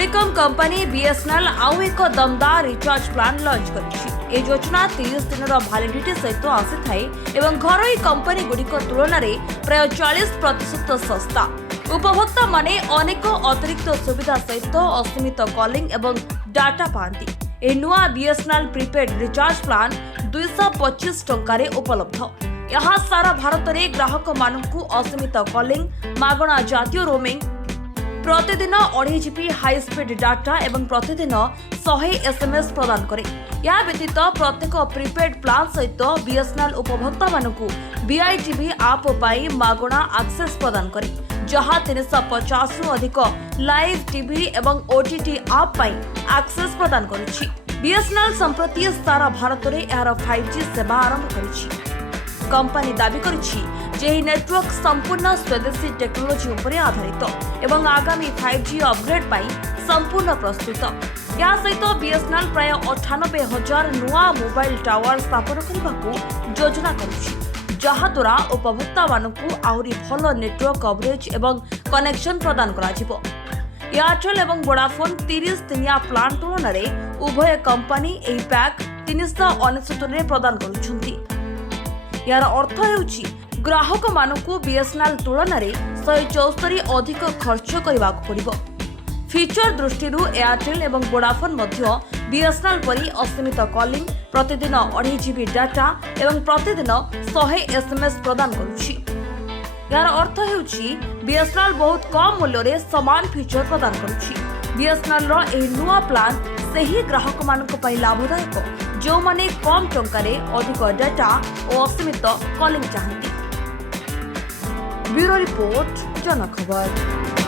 Telecom company BSNL आउ एक दमदार रिचार्ज प्लान लॉन्च करिछि। ए योजना 30 दिनर भैलिडिटी सहित आसी एवं घरोई कंपनी गुड़िक तुलन में प्राय 40% सस्ता। उपभोक्ता माने अनेक अतिरिक्त सुविधा सहित असीमित कॉलिंग एवं डाटा पाती। ए नुआ बीएसएनएल प्रीपेड रिचार्ज प्लान 225 टंकारे उपलब्ध। यहाँ सारा भारत में ग्राहक मानू असीमित कॉलिंग, मागणा जातीय रोमिंग, प्रतिदिन 2.5 जीबी हाई स्पीड डाटा एवं प्रतिदिन 100 एसएमएस प्रदान करे। या व्यतीत प्रत्येक प्रीपेड प्लान सहित बीएसएनएल उपभोक्ता मानू बीआईटीवी आप पाई मागणा एक्सेस प्रदान करे, जहाँ 350 रु अधिक लाइव टीवी एवं ओटीटी आप पाई एक्सेस प्रदान करुछि। बीएसएनएल संप्रति सारा भारत में यार 5G सेवा आरंभ करिछि। कंपनी दाबी करिछि जे ଏହି नेटवर्क संपूर्ण स्वदेशी टेक्नोलोजी उपरे आधारित एवं आगामी 5G अपग्रेड पाई संपूर्ण प्रस्तुत। या सहित बीएसएनएल प्राय 98,000 नुआ मोबाइल टावर स्थापन करने योजना करुछि, जहाँ द्वारा उपभोक्ता मानकु आहुरी भल नेटवर्क कवरेज एवं कनेक्शन प्रदान कराजिबो। एयरटेल एवं वोडाफोन 30 दिनिया प्लान तुलन में उभय कंपनी एही पैक 369 रे प्रदान करुछन्ति। यार अर्थ हेउछि ग्राहक मानकु बीएसएनएल तुलन में 174 अधिक खर्च करने पड़िबो। फीचर दृष्टि एयरटेल एवं वोडाफोन मध्य बीएसएनएल परी असीमित कॉलिंग, प्रतिदिन 2.5 जीबी डाटा एवं प्रतिदिन 100 एसएमएस प्रदान करुछि। यार अर्थ हेउछि बीएसएनएल बहुत कम मूल्य रे समान फीचर प्रदान करुछि। बीएसएनएल रो एही नुआ प्लान सेही ग्राहक मानक पई लाभदायक जो माने कम टंकारे अधिक डाटा और असीमित कॉलिंग चाहती। ब्यूरो रिपोर्ट, जना खबर।